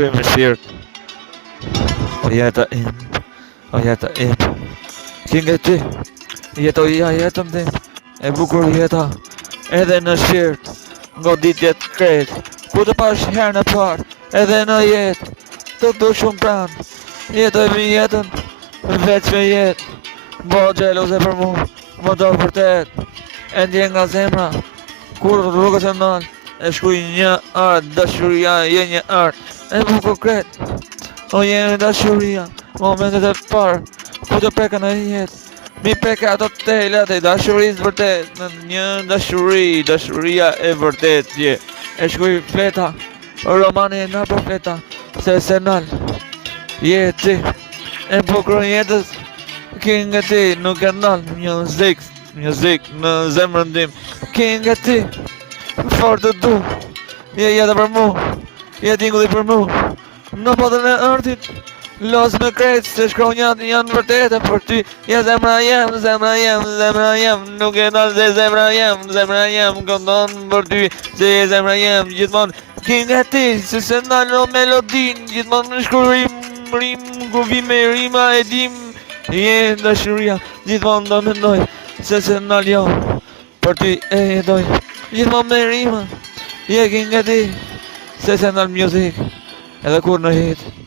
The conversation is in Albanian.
shkruaj me shpirt. O jeta im, o jeta im, ki nga ty, jetoja jetëm dhe, e bukur jeta, edhe në shpirt, goditjet kret, ku të pash herë në parë, edhe në jetë, të du shumë pranë, jetoj me jetën, veç me jetë, bo gjeloze për mu, më do vërtet, e ndjen nga zemra, kur rrugës e nalë, e shkuj një artë, dashuria je një artë, e bukur kret, o jemi dashuria, momentet e parë, ku të preka në jetë, mi preka ato telat e dashurisë vërtet, në një dashuri, dashuria e vërtet, je, e shkuj fleta, romani e nga për fleta, se nalë, je ti, e bukur jetës, ki nga ti, nuk e nalë, mjuzik në zemrën tim, ki nga ti, fort të du, je jetë për mu, je tingulli për mu, në potën e ërtit, los me krejt, se shkronjat janë vërtete për ty, je zemra jem, nuk e dalë se zemra jem, këndon për ty, se je zemra jem, gjithmon, ki nga ti, se se nalë melodin, gjithmon në shkruim, rim, ku vi me rima e dim, je dashuria, gjithmon do mendoj, se nalë jo, për ty e jetoj, gjithmon me rima, je ki nga ti, se nalë music, edhe kur në hit.